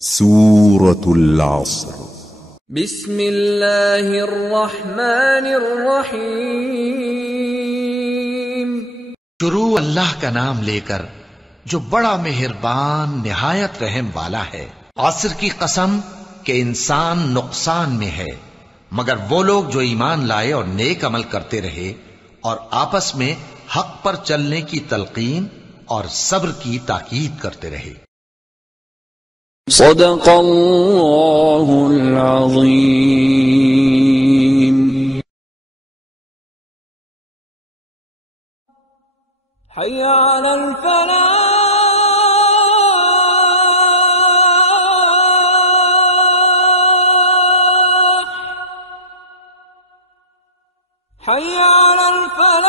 सूरतुल अस्र। बिस्मिल्लाहिर्रहमानिर्रहीम। शुरू अल्लाह का नाम लेकर जो बड़ा मेहरबान निहायत रहम वाला है। आसर की कसम के इंसान नुकसान में है मगर वो लोग जो ईमान लाए और नेक अमल करते रहे और आपस में हक पर चलने की तलकीन और सब्र की ताकीद करते रहे। सदक़ल्लाहुल अज़ीम। हय्या अलल फलाह। हय्या अलल फलाह।